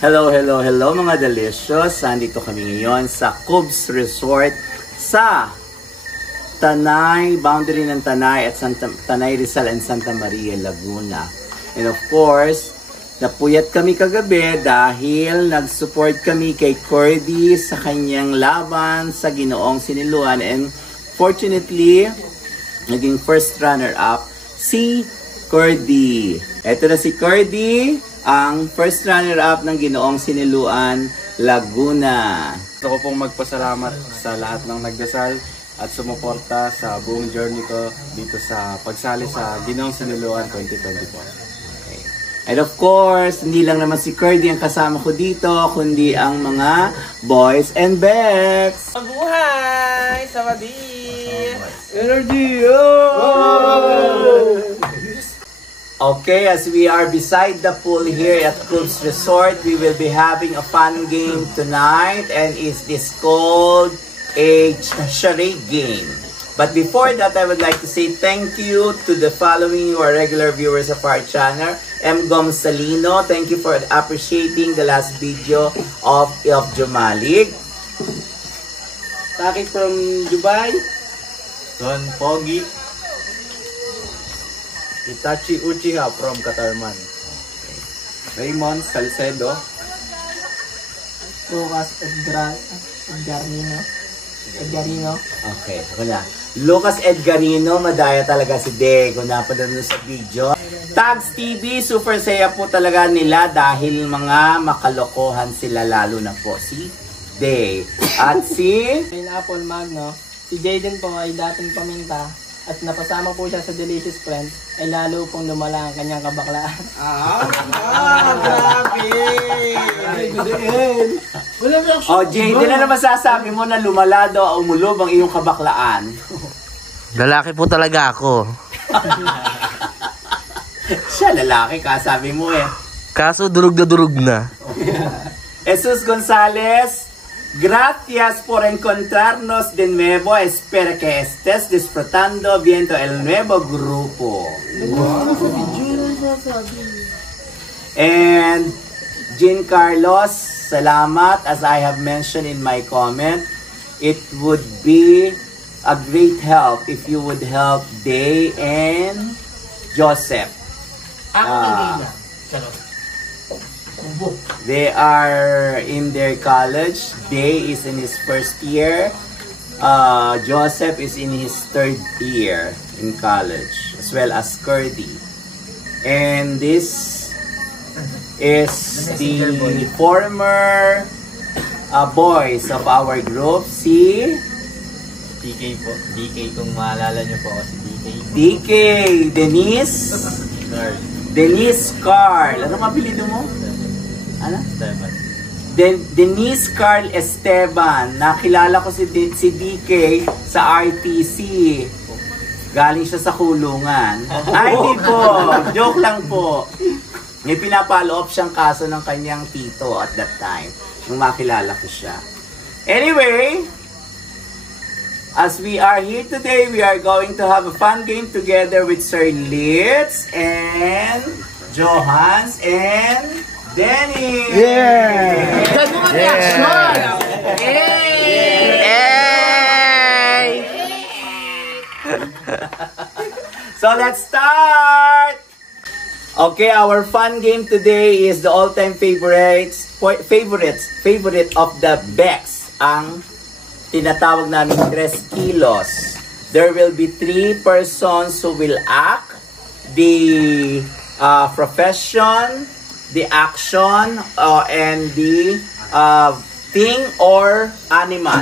Hello, hello, hello mga delicious. Nandito kami ngayon sa Cubs Resort sa Tanay, boundary ng Tanay at Tanay Rizal and Santa Maria, Laguna. And of course, napuyat kami kagabi dahil nag-support kami kay Cordy sa kanyang laban sa Ginoong Siniluan. And fortunately, naging first runner-up si Cordy. Ito na si Cordy, ang first runner-up ng Ginoong Siniluan, Laguna. Gusto ko pong magpasalamat sa lahat ng nagdasal at sumuporta sa buong journey ko dito sa pagsali sa Ginoong Siniluan 2024. Okay. And of course, hindi lang naman si Cordy ang kasama ko dito, kundi ang mga boys and Bex. Mabuhay! Sawadee! Energy! Oh! Okay, as we are beside the pool here at Cubs Resort, we will be having a fun game tonight, and it is called a charade game. But before that, I would like to say thank you to the following who are regular viewers of our channel. M. Gomsalino, thank you for appreciating the last video of Jumalig. Taki from Dubai. Don Pogi. Itachi Uchiha from Katarman. Raymond Salcedo. Lucas Edgarino. Okay, ako na. Lucas Edgarino, madaya talaga si De kung napanood sa video. Tags TV, super saya po talaga nila dahil mga makalokohan sila, lalo na po si De. At si Pineapple Magno. Si Jaden po ay dating paminta at napasama po siya sa Delicious Friend ay lalo pong lumala ang kanyang kabaklaan. grabe! Oh, Jaden, ano masasabi mo na lumala daw o umulob ang iyong kabaklaan? Lalaki po talaga ako. Siya lalaki ka, sabi mo eh. Kaso durug na durug na. Jesus Gonzalez, gracias por encontrarnos de nuevo. Espero que estés disfrutando viendo el nuevo grupo. And Jean Carlos, salamat. As I have mentioned in my comment, it would be a great help if you would help Day and Joseph. They are in their college. Day is in his first year. Joseph is in his third year in college, as well as Cordy. And this is the former boys of our group. Si DK po. DK kung maalala niyo po ako si DK. DK, Denise Carl. Ano apelyido mo? Ano? Esteban. Denise Carl Esteban. Nakilala ko si DK sa RTC. Galing siya sa kulungan. Ay, hindi po. Joke lang po. May pinapalo up siyang kaso ng kanyang tito at that time. Nung makilala ko siya. Anyway, as we are here today, we are going to have a fun game together with Sir Litz and Johans and Denny! Yeah! Ganun reaction! Hey! So let's start! Okay, our fun game today is the all-time favorite of the Bex, ang tinatawag namin 3 kilos. There will be 3 persons who will act the profession, the action, and the thing or animal.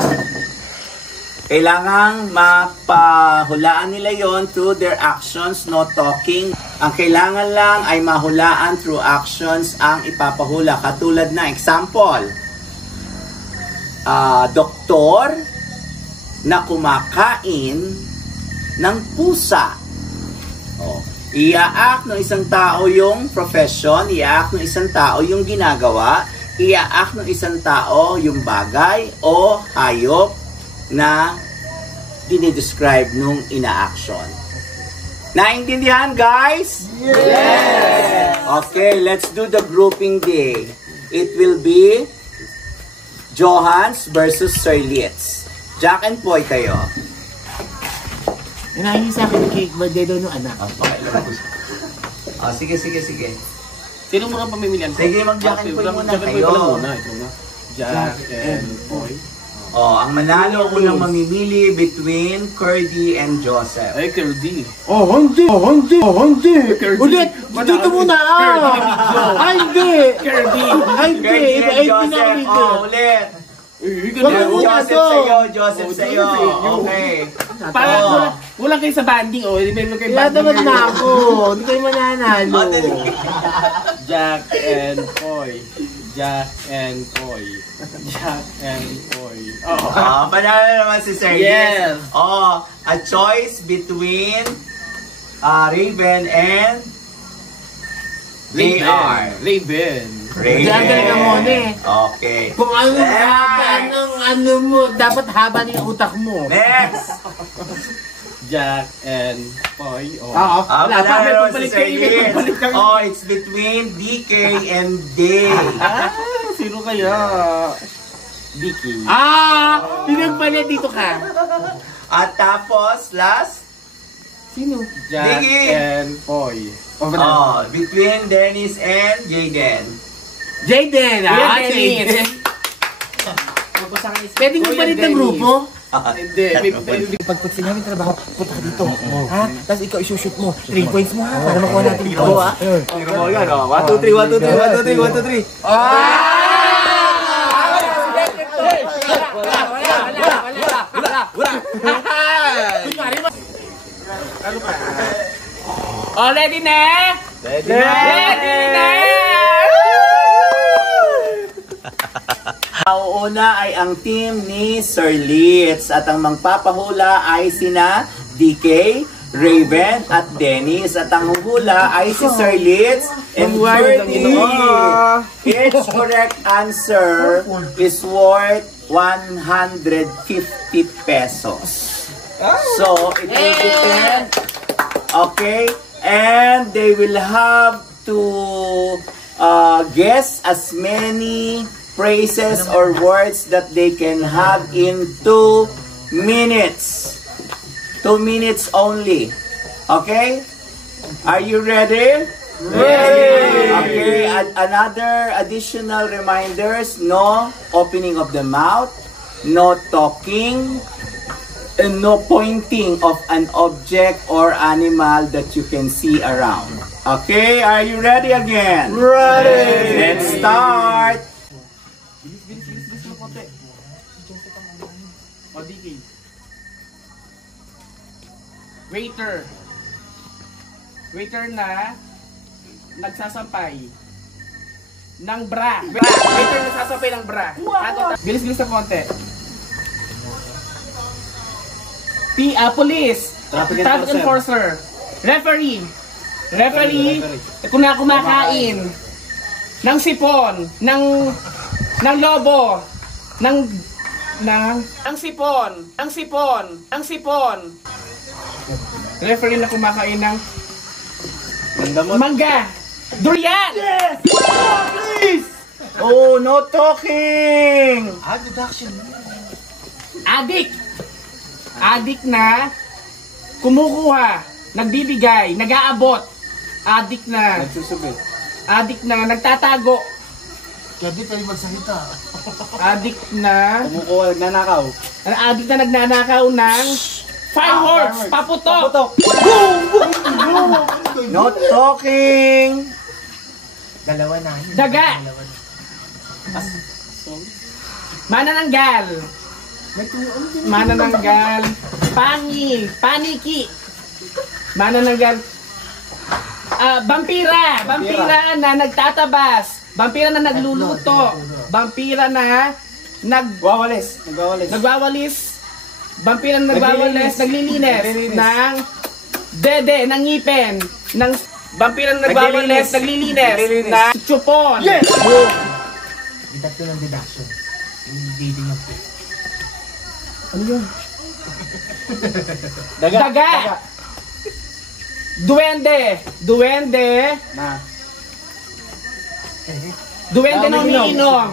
Kailangang mapahulaan nila yon through their actions, no talking. Ang kailangan lang ay mahulaan through actions ang ipapahula. Katulad na example, doktor na kumakain ng pusa. Ia-act ng isang tao yung profession, ia-act ng isang tao yung ginagawa, ia-act ng isang tao yung bagay o hayop na dinidescribe nung ina-action. Naintindihan, guys? Yes! Okay, let's do the grouping day. it will be Johans versus Sir Litz. Jack and Poy kayo. Inahin sa akin cake birthday daw ng anak. Sige. Sino muna pamimilian? Sige, mag-Jack and Poy muna kayo. Jack and Poy. Ang manalo ko lang mamimili between Curdy and Joseph. Ay, Curdy. Hindi. Ulit, dito muna. Hindi. Curdy. Curdy and Joseph. Ulit. Joseph sa'yo. Okay. Para wala kayo sa banding, Hindi meron kayo Kaya banding. naman na ako. Hindi kayo mananalo. Jack and Poy. Jack and Poy. Jack and Poy. Panalo naman si Sir Yes. Yes. A choice between Raven and JR. Raven. Diyan ka na muna eh. Okay. Kung ano haba ng ano mo, dapat haba ng utak mo. Next! Jack and Poy. Oo. Panalo naman si pagbalik Sir kayo, Yes. pagbalik kayo. It's between DK and Dave. Sino kaya? Vicky. Pinagpalit dito ka. At tapos, last, Sino? Jack Vicky. and Poy. between Dennis and Jaden. Jaden, Dennis. Pwede mo palit ng grupo? Hindi. Pagpag sinabi trabaho, punta ka dito. Ha? Tapos ikaw isushoot mo. 3 points mo ha, para makuha natin dito. Tiro mo yan, 1, 2, 3, 1, 2, 3, 1, 2, 3. Ready na? Ready na! Ang una ay ang team ni Sir Litz at ang magpapahula ay sina DK, Raven at Dennis at ang hula ay si Sir Litz and Curdy. Each correct answer is worth 150 pesos. So, it will depend. Okay? And they will have to guess as many phrases or words that they can have in 2 minutes. 2 minutes only. Okay? Are you ready? Ready! Okay, another additional reminders, no opening of the mouth, no talking, and no pointing of an object or animal that you can see around. Okay, are you ready again? Ready! Let's start! Waiter. Waiter na nagsasampay ng bra. Waiter na nagsasampay ng bra. Bilis-bilis na konti. Police. Traffic enforcer. Referee. Kung na kumakain ng sipon, ng lobo, ng sipon. Referee na kumakain ng mangga. Durian! Yes! Please! Oh, no talking! Adik na kumukuha, nagbibigay, nag-aabot. Adik na nagtatago. Pwede magsalita. Adik na Kumukuha, nagnanakaw. ng fireworks, paputok. No talking! Dalawa na. Daga. Manananggal. Paniki. Manananggal. Vampira na nagtatabas. Vampira na nagluluto. Vampira na nagwawalis. Vampira na naglilinis ng dede, ng ngipin, ng vampira na naglilinis ng chupon. Yes! Deduct ng deduction. Hindi ng pay. Ano yun? Daga. Duwende. Duwende na umiinom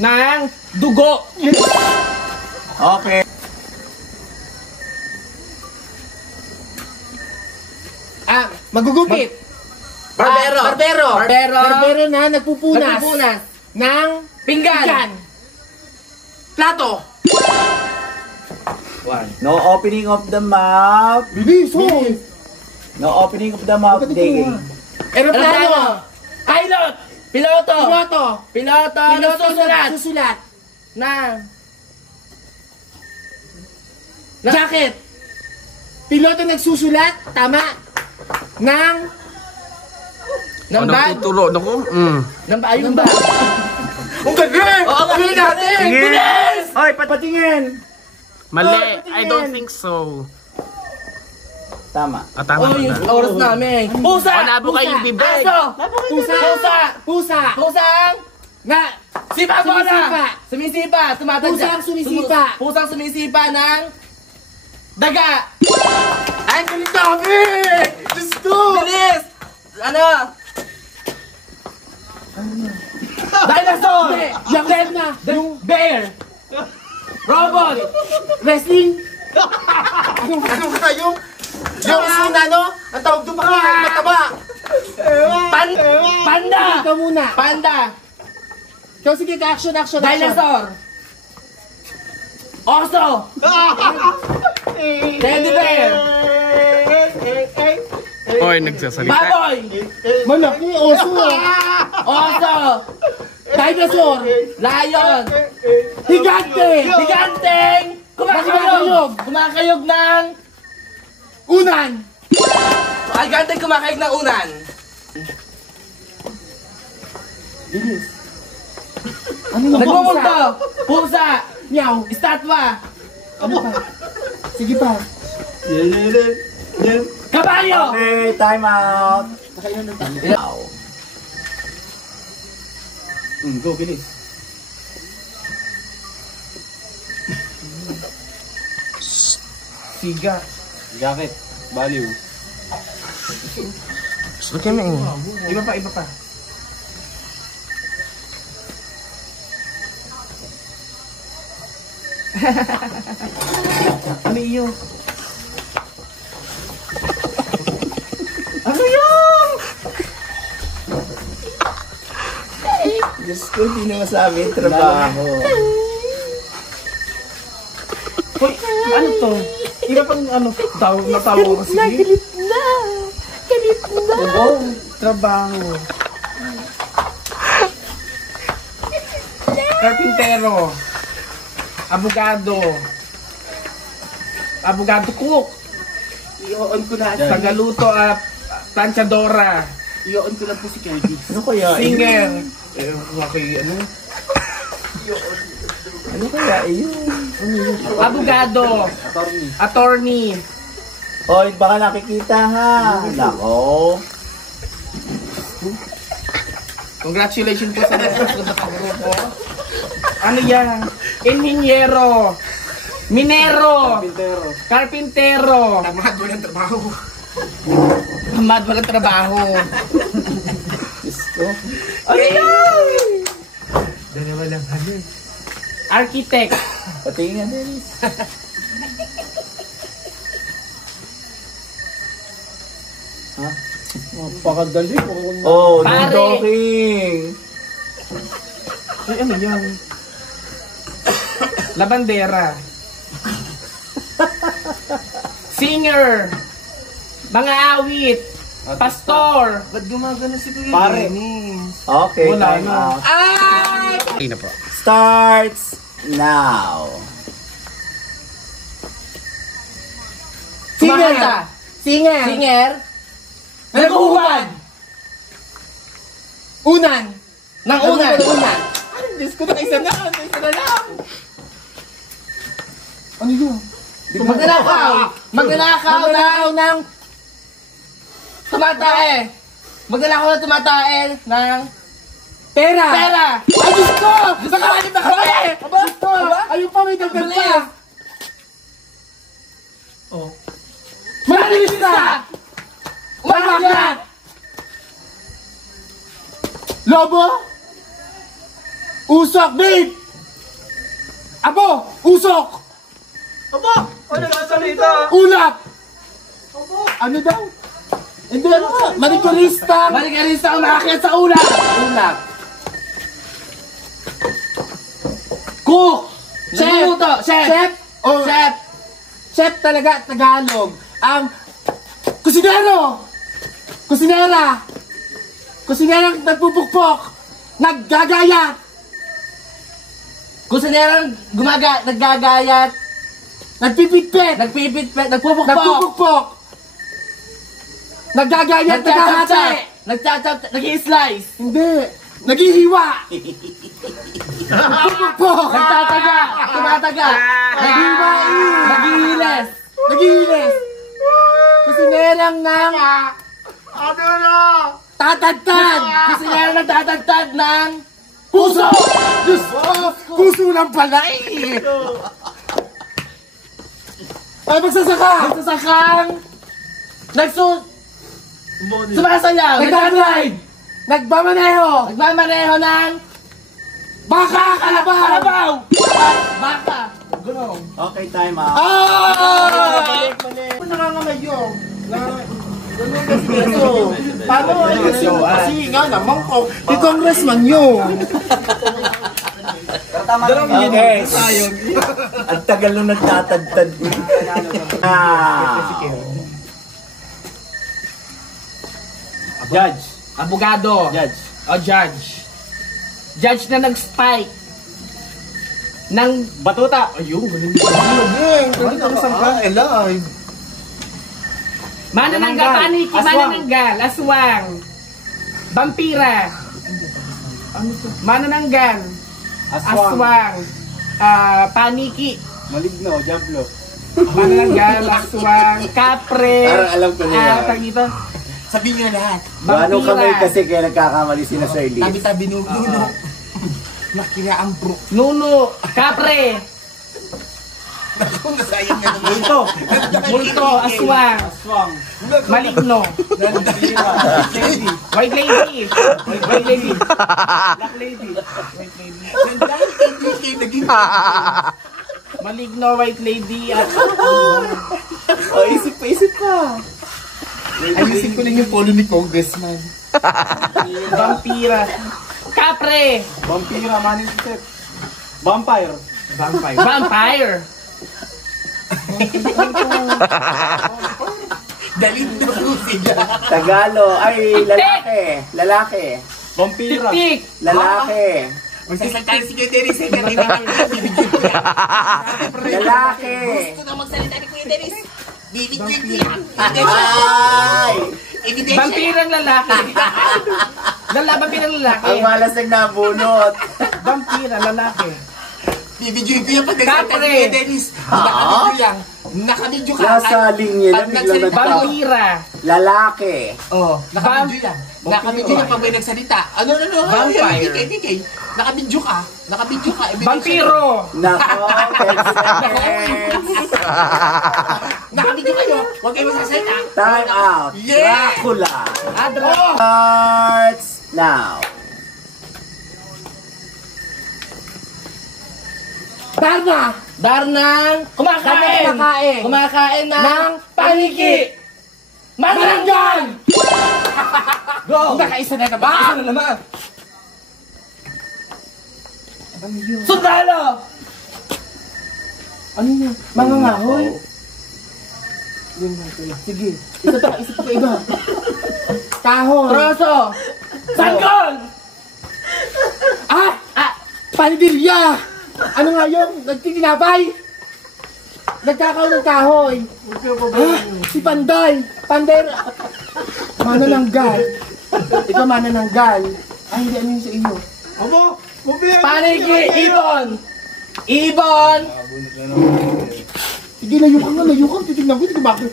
ng dugo. Okay. Magugupit. Barbero. Barbero na nagpupunas. Ng Pinggan. Plato. No opening of the mouth. Bilis, No opening of the mouth, day. Aeroplano. Pilot. Piloto. Piloto. Nagsusulat. Na. Jacket. Piloto nagsusulat. Tama. Ng bag. Tuturo ako. Ayun ba? Ang galing! Oo, gawin natin! Bilis! Hoy, patingin! Mali. I don't think so. Tama. Tama Oh, yung na. oras namin. Pusa! Wala po kayong bibig. Aso! Pusa. Pusang! Nga. Sipa bola! Sumisipa! Pusang sumisipa. Pusang sumisipa ng daga! Ang galing dami! Diyos ko! Bilis! Ano? Dinosaur! Yung na. Yung Bear! Robot! wrestling. Ano ka yung ano? Ang tawag doon pa mataba. Panda! Ikaw muna. Panda! Ikaw sige ka action. Dinosaur! Oso! Teddy bear! Hoy, nagsasalita. Baboy! Malaki, oso. Oso! Dinosaur. Lion! Higante. Higanteng! Kumakayog ng... Unan. Higanteng kumakayog ng unan! Ano yung Nagmumulto! Pusa! Meow. Estatwa! Ano pa? Sige pa. Kabayo! Okay, time out. Wow. Go, bilis. Siga! Jacket. Value. Okay, may. Iba pa. Ano iyo? Ano yun? Diyos ko, hindi na masabi yung trabaho. Hoy, ano to? Iba pang ano, natawa ko sige. Galit na. Trabaho. Karpintero. Abogado cook. I-on ko na. Tagaluto at planchadora. I-on ko lang po si Kirby. Ano kaya? Singer. Ano? Ano kaya yun? Abogado. Attorney. Hoy, baka nakikita ha. Nako. Congratulations po sa grupo. Ano yan? Inhinyero. Minero. Karpintero. Tamad, walang trabaho. Tamad, walang trabaho. Diyos ko. Ano yan? Dalawa lang kami. Architect. Patingin nga, Dennis. Ha? Napakadali. Oh, Pare. talking. Ay, ano yan? Labandera. Singer. Mga awit. Pastor. Ba't gumagano si Kuya Pare. Dennis? Okay, Wala time na. out. Okay na po. Starts now. Kumakanta. Singer. Singer. Naghuhubad. Unan. Nang unan. Unan. Diyos ko, isa na lang. Ano yun? Magnanakaw. Magnanakaw ng tumatae. Magnanakaw na tumatae ng Pera. pera. Ay, Diyos ko! Nakakali ba kami? Diyos ko! Ayun pa, may dagdag pa. Manalista. Umakyat. Lobo? Usok, babe! Abo! Usok! Aba! Ano nagsasalita? Ulap! Ano daw? Hindi ano nga, manikurista! Manikarista ang nakakit sa ulap. Ulap! Cook. Chef! Nagluluto. Chef. Chef! Oh, Chef. chef talaga, Tagalog. Kusinero! Kusinera! Kusinerang nagpupukpok! Naggagayat! Kusinerang naggagayat. Nagpipitpit! Nagpipitpit. Nagpupukpok. Nagpupukpok! Naggagayat! Naghahati! Nagchachap. Nag-i-slice. Hindi! Naghihiwa! Nagpupukpok! Nagtataga. Tumataga. Naghihiwain! Nag-ihiles. Nagihilis! Kusinerang nang Ano na? tatagtad! Kusinerang nagtatagtad ng Puso! Diyos ko! Puso lang pala eh! Ay, magsasaka! nagsasakang sumasayaw. Nagdadrive! Nagbamaneho! Nagmamaneho ng Baka! Kalabaw! kalabaw. Baka. Okay, time out. Ah! Ano nangangamayong? Ganun kasi ito. Paano ano? Kasi nga naman ko, si Congressman yun. Okay. Ang tagal nung nagtatagtad. Judge. Abogado. Judge. O judge. Judge na nag-spike ng Batuta. ayun, ganun. Pwede kang sangka, live. Manananggal, paniki, Aswang. manananggal, aswang, vampira, manananggal, aswang, paniki, Maligno, Diablo. manananggal, aswang, kapre, Parang alam ko na yan. tag dito, Sabihin niyo lahat. Ano kami vampira, kasi kaya nagkakamali sila sa Elise. Tabi-tabi nuno. Nakiraan bro. nuno, kapre, Kung nasayang nga naman. Ito. multo, aswang, Aswang. maligno, white lady, white lady, black lady, maligno, white lady, at O, isip pa. Ayusin ko lang yung polo ni Congressman. vampira, kapre, Vampira, Maniset. Vampire. vampire, Dalhin na po siya. Tagalo. Ay, lalaki. Vampira. tik, Lalaki. Magsasalita si Kuya Dennis. Kanina lang bibigyan ko yan. Lalaki. Gusto na magsalita ni Kuya Dennis. Bibigyan ko yan. Ay! Ebidensya. vampirang lalaki, vampirang lalaki, Ang malas ng nabunot. vampira lalaki, Bibigyan ko yan pag nagsalita si Kuya Dennis. Nakabidyo yan. Nakabidyo ka. Nasa linya na Pag biglang nagsalita. nagka... vampira, Lalaki. Oh, nakabidyo yan. Nakabidyo yan pag may nagsalita. Ano? Vampire. Hindi. Nakabidyo ka. Ebidensya. vampiro, Nako, 10 seconds. Nakabidyo kayo. Huwag kayo magsasalita. Time out. Yeah! Dracula. adra, Starts now. darnang kumakain ng paniki, manananggal, go, Nakaisa na naman. sundalo, Ano yun? Mga ngahoy? Sige. Isa pa ka iba. Kahon. troso, sanggol, Panidirya! Ano nga yun? Nagtitinapay? Nagkakaon ng kahoy. Si Panday. Panday. Manananggal. Ikaw manananggal. Ay, hindi ano yun sa iyo. paniki, ibon, Sige, layukan. Titignan ko, hindi ko bakit.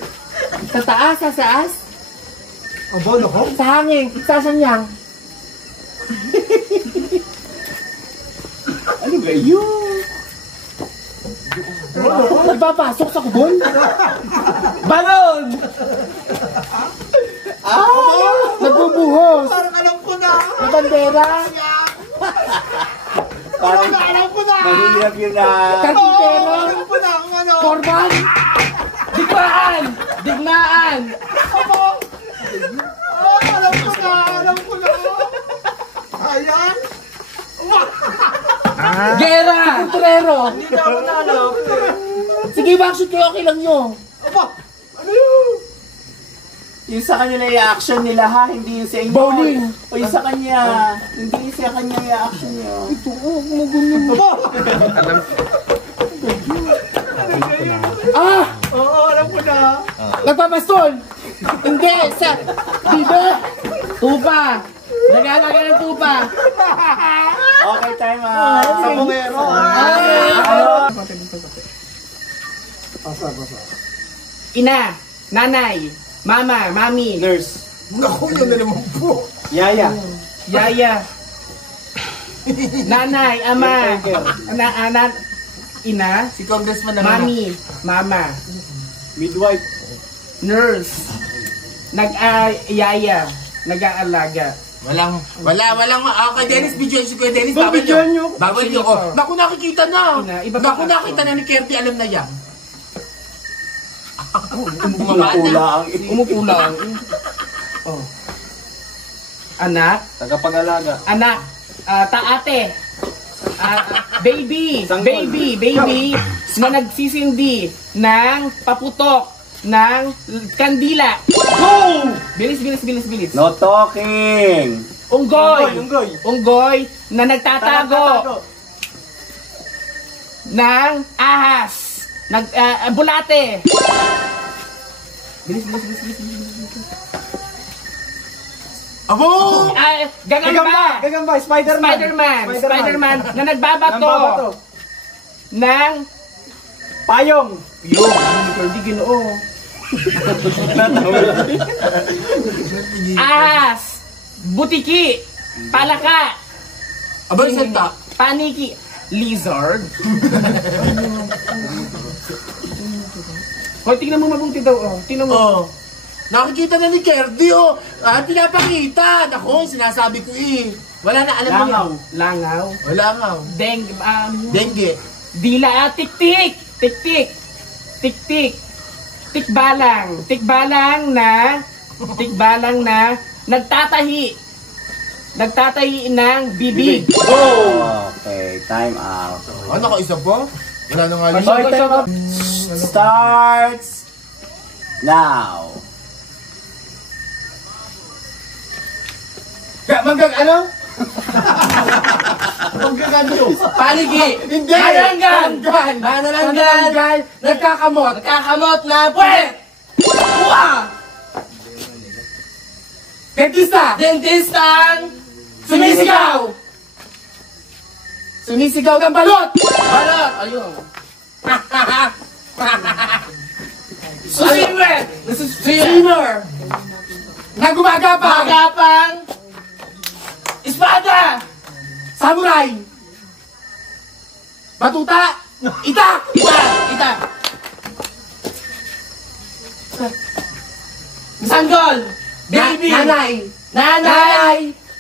Sa taas, sa saas. Sa hangin, sa sanyang. Ano ba yun? Ipapasok sa kubol. balon, Nagbubuhos. Parang alam ko na. May bandera. Parang Alam ko na! mahirap yun na. Karpintero. Alam ko na kung ano! Korban. Digmaan. Digmaan. Aba! Alam ko na! Alam ko na! Ayan! Gera. Kontrero. Hindi na ako nalap. Sige, bakit kayo okay lang nyo? Aba! Ano yun? Yung sa kanya na i-action nila ha, hindi yung sa inyo. Bowling. O yung sa kanya, hindi yung sa kanya i-action nyo. Aba! Alam, Ah! Oo, alam ko na! Nagpapastol. Hindi. Sa... Diba? Tupa. Nagalaga ng tupa. Okay, time out. Sa bumero! Ina. Nanay. Mama. Mami. Nurse. Naku, yun na naman po! Yaya. Yaya. Nanay. Ama. Ina. Si Congressman naman. Mami. Mama. Midwife. Nurse. Yaya. Nag-aalaga. Walang, kay Dennis, videoan si Kuya Dennis, bawal nyo. Bawal nyo, oh. Naku, nakikita na. Iba pa Naku, ka. nakita na ni Kerty, alam na yan. Kulang. Umukulang. Oh. Anak. Tagapag-alaga. Anak. Taate. Baby. Sanggol. Baby. Na nagsisindi ng paputok ng kandila. Go! Bilis. No talking. Unggoy na nagtatago ng ahas. Bulate. Bilis. Abo! Gagamba. Spider-Man na nagbabato ng Payong. Yo, hindi Ginoo. Ahas, butiki, palaka, Aba, salta. paniki, lizard. Hoy, tingnan mo mabuti daw, oh. Tingnan mo. Oh. Nakikita na ni Kerty, oh. Pinapakita. Naku, sinasabi ko eh. Wala na, alam mo yan. Langaw. Wala nga. Dengue. Dila, tik-tik. Tikbalang na nagtatahi ng bibig. Okay, time out. Ano ka, isa pa? Wala na nga Okay, time out. Starts now. Ano? Paligi! Hindi! Manananggal! Nagkakamot na puwet! Dentistang sumisigaw ng balot! Ayun! Swimmer! Na gumagapang! Espada! Samurai! Batuta! Itak! Sanggol! Baby! Nanay!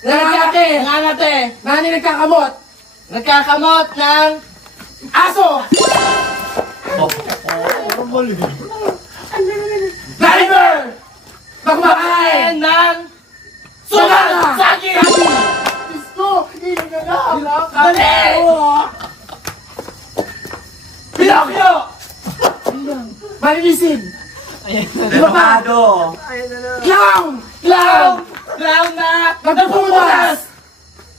Nangangate! Nanay nagkakamot ng aso! Driver! Magmakain ng sugat! Sakit! Gusto! Dali! Pinocchio! Malilisin! Avocado. Clown na nagpupunas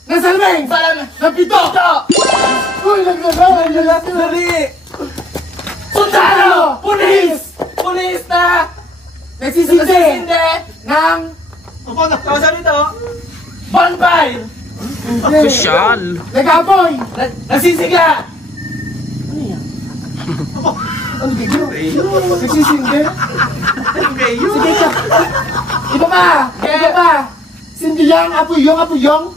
ng salmeng ng pito. Uy, dali. Sundalo, pulis na nagsisindi ng bonfire. social. Nag-apoy, nagsisiga. Ano yan? Nagsisindi? Sige ka. Iba pa. Sindiyang, apuyong.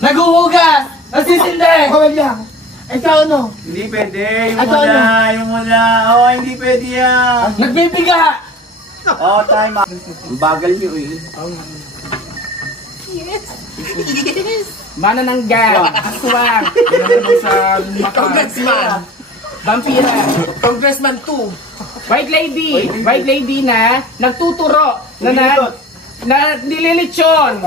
Naguhugas, nagsisindi. Bawal yan. Ikaw ano? Hindi pwede. Ito Yung muna. Oh, hindi pwede yan. Nagbibiga. Oh, time out. Ang bagal niyo eh. manananggal, aswang, yun ang naman sa mata. Congressman. Vampira. Congressman 2. White lady na nagtuturo, na nililitsyon.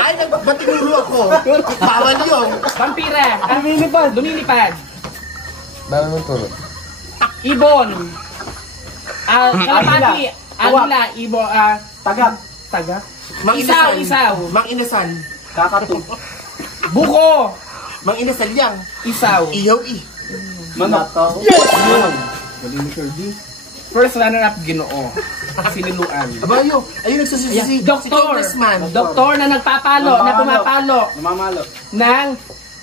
Ay, nagbatinuro ako. Bawal yun. Vampira. Lumilipad. Bawal mo turo. Ibon. Kalapati. Agila. Ibon. Taga. Isaw. Mang Inasal. Kakatu. Buko. Mang Inasal yang. Isaw. Iyaw Manok. First runner-up, Ginoo. Siniluan. Aba yun. Ayun nagsusisi. Si Congressman. Doktor na nagpapalo, na pumapalo Namamalo. ng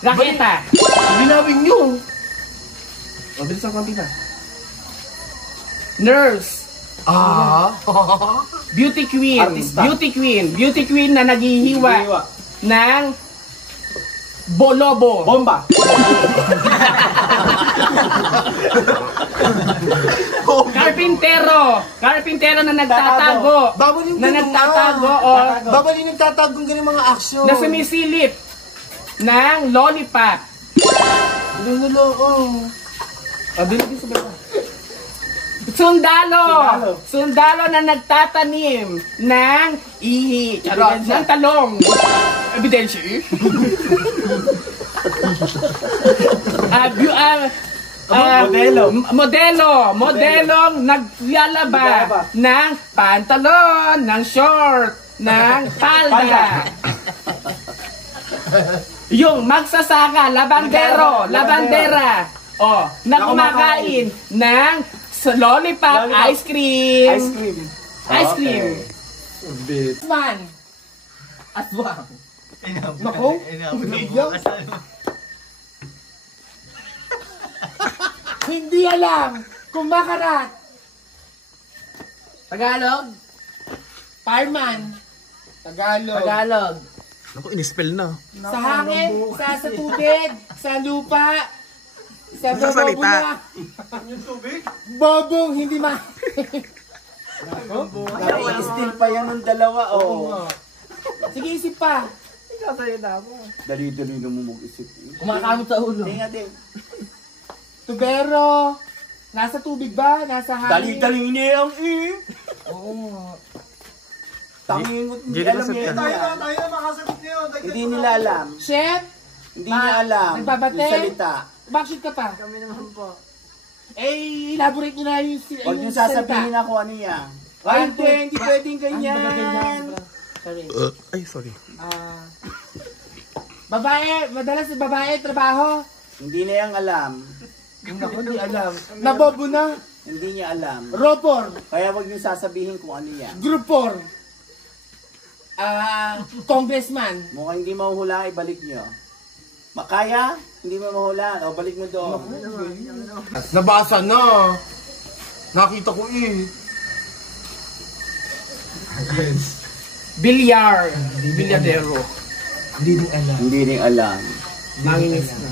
raketa. Ginawin nyo. O, bilis ang konti na. Nurse. Beauty queen. Artista. Beauty queen na naghihiwa ng bolobo. Bomba. Carpintero na nagtatago. Bawal yung Na ganun nagtatago nga. o Bawal yung nagtatagong ganun mga action. na sumisilip ng lollipop. Sundalo na nagtatanim ng ihi. Ng talong. Ebidensya. Modelong naglalaba ng pantalon, ng short, ng palda. Yung magsasaka, labandera. Na kumakain ng lollipop, ice cream. Man. Aswang. Nako. Hindi alam kung makarat. Tagalog. Fireman. Tagalog. Ako, inispell na. Sa hangin, sa tubig, sa lupa, sa salita. Bobong hindi ma... Nai-steal pa yan ng dalawa, Sige, isip pa. Dali-dali na mo mag-isip. Kumakamot sa ulo. Hindi nga din. Tubero. Nasa tubig ba? Nasa hangin? Dali-dali niya ang Oo. Tangingot, hindi Hindi alam ko niya sabihan. yan. Tayo na makasagot niyo. Hindi nila alam. Chef? Hindi niya alam. Nagbabate? Yung salita. Bakit ka pa? Kami naman po. Elaborate nyo na yung Huwag niyo sasabihin ako ano yan. Ay, hindi pwedeng ganyan. Sorry. Ay, sorry. Babae, madalas sa babae, trabaho. Hindi na yang alam. Naku, hindi alam. Nabobo na. Hindi niya alam. Ropor. Kaya huwag niyo sasabihin kung ano yan. Grupor. Congressman. Mukhang hindi mahuhula, ibalik niyo. Makaya, hindi mo mahula. O, balik mo doon. Nabasa na. Nakita ko Bilyardero. Hindi rin alam. Manginis na.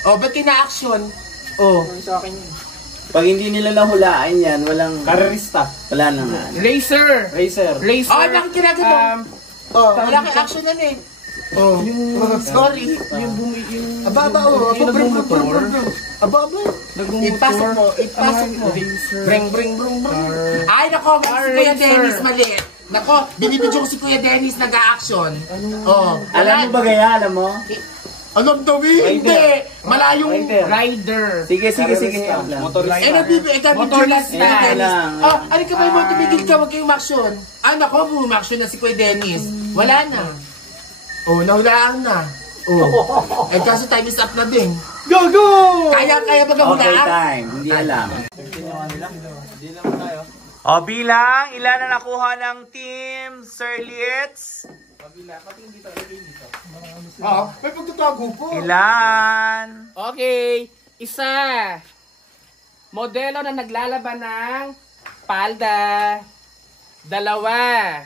Ba't kina-action? Pag hindi nila nahulaan yan, walang... Karerista. Wala na nga. Racer. Racer. Bakit ginagawa? Wala kang action yan Sorry. Yung Ababa nagmumotor. Ababa. Ipasok mo. Racer. Bring. Ay, nako, si Kuya Dennis mali. Nako, binibidyo ko si Kuya Dennis nag-a-action. Alam mo ba gaya? Alam mo? Anong dawi? Hindi. Malayong... Rider. Sige. Motorista. Ikaw, Motorista. Dennis. lang. Ano ka ba mo? Tumigil ka, huwag kayong action. Nako, bumaksyon na si Kuya Dennis. Wala na. Nahulaan na. Kaso time is up na din. Go! Kaya ba Okay, hulaan? time. Hindi alam. O, bilang. Ilan na nakuha ng team Sir Lietz? May pagtatago po. Ilan? Okay. Isa. Modelo na naglalaban ng palda. Dalawa.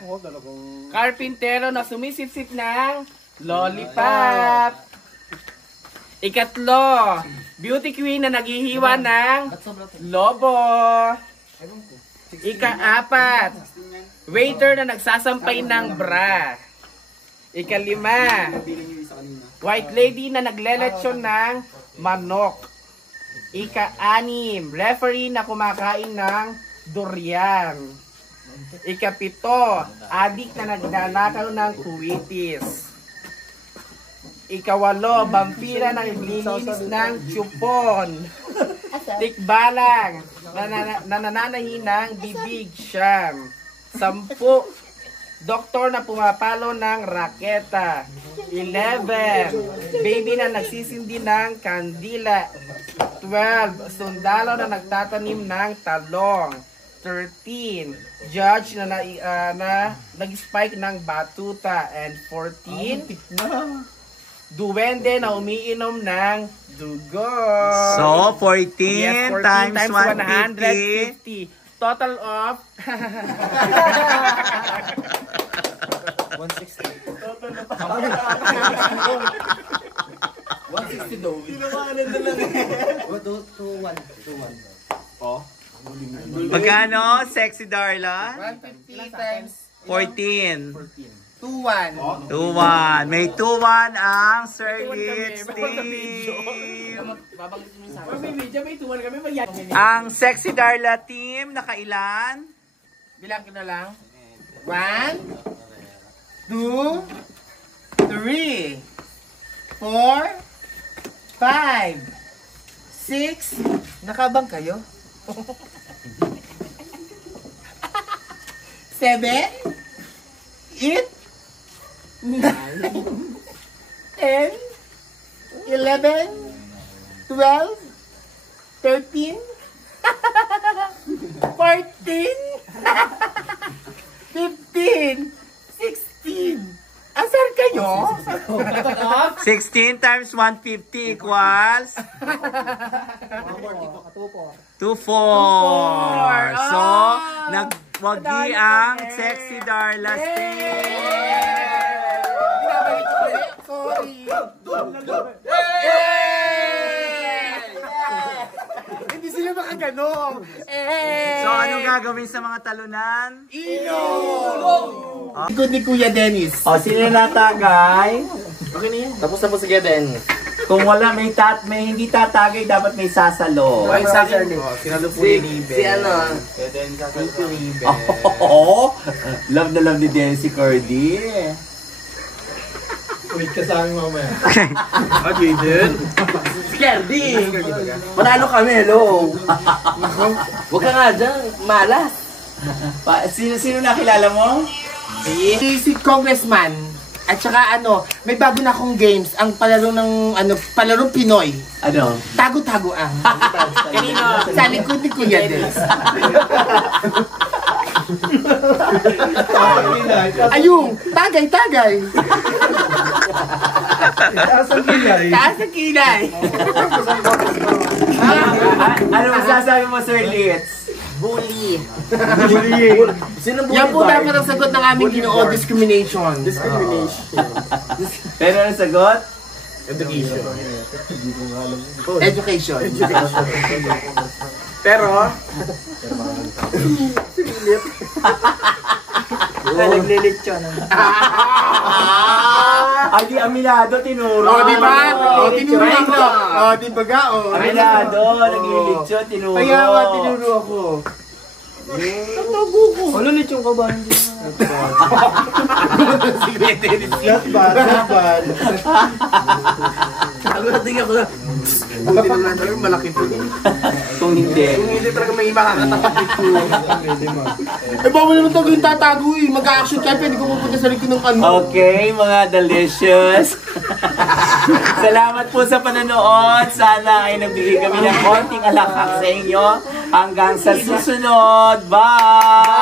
Karpintero na sumisip-sip ng lollipop. Ikatlo. Beauty queen na naghihiwa ng lobo. Ika-apat. Waiter na nagsasampay ng bra. Ikalima, white lady na nagleletsyon ng manok. Ika-anim, referee na kumakain ng durian. Ika-pito, adik na nagnanakaw ng kuwitis. Ika-walo, vampira na naglilinis ng chupon. Tikbalang, nanananahi ng bibig. Siyam. 10, doktor na pumapalo ng raketa. 11, baby na nagsisindi ng kandila. 12, sundalo na nagtatanim ng talong. 13, judge na nag-spike ng batuta. And 14, duwende na umiinom ng dugo. So, 14 Yes, 14 times times 150. 150. Total of 160 daw. Tinawanan na lang eh. 2-1. Oh. Magkano, sexy Darla? 150 times 14. 2-1. 2-1. May 2-1 ang Sir Litz team. may video, may tuwan kami, may yan. Ang sexy Darla team, nakailan? Bilang ko na lang. 1, 2, 3, 4, 5, 6. Nakabang kayo? 7, 8, 9, 10, 11, 12, 13, 14, 15, 16. Asar kayo? 16 times 150 equals 2-4. So, nagwagi ang sexy Darla team. Sorry. Hindi sila makaganon. So, anong gagawin sa mga talunan? Ikot ni Kuya Dennis. O, sino natagay? Okay na yan. Tapos na po si Kuya Dennis. Kung wala, may hindi tatagay, dapat may sasalo. Ay, sa Charlie. Sinalo po ni Ribe. Si ano? Oh, love na love ni Dennis si Cordy. Wait ka sa amin mamaya. Ah, Jaden? Si Kirby. Manalo kami, hello. Huwag ka nga dyan. Malas. Sino nakilala mo? Si Congressman. At saka ano, may bago na akong games. Ang palaro ng, palarong Pinoy. Ano? Tago-tagoan. Kanino? Sa likod ni Kuya Des. Ayun, tagay-tagay. Taas ang kilay. Taas ang kilay. Ano masasabi mo, Sir Litz? Bully. Sino Yan po dapat ang sagot ng aming Ginoo, discrimination. Pero ano sagot? Education. Pero, Ay, di aminado, tinuro. O, di ba? O, tinuro ako. O, di ba ga? O, Aminado, naglilitsyo, tinuro. Kaya nga, tinuro ako. Ano lechong ka ba? Sige, Dennis. Laban. Ako natin ako na. Buti naman tayo, malaki po. Kung hindi. Kung hindi talaga may makakatapit ko. Eh, bawal naman tayo yung tatago eh. Mag-action ka, pwede ko pupunta sa likod ng kanto. Okay, mga delicious. Salamat po sa panonood. Sana ay nagbigay kami ng konting alakak sa inyo. Hanggang sa susunod. Bye!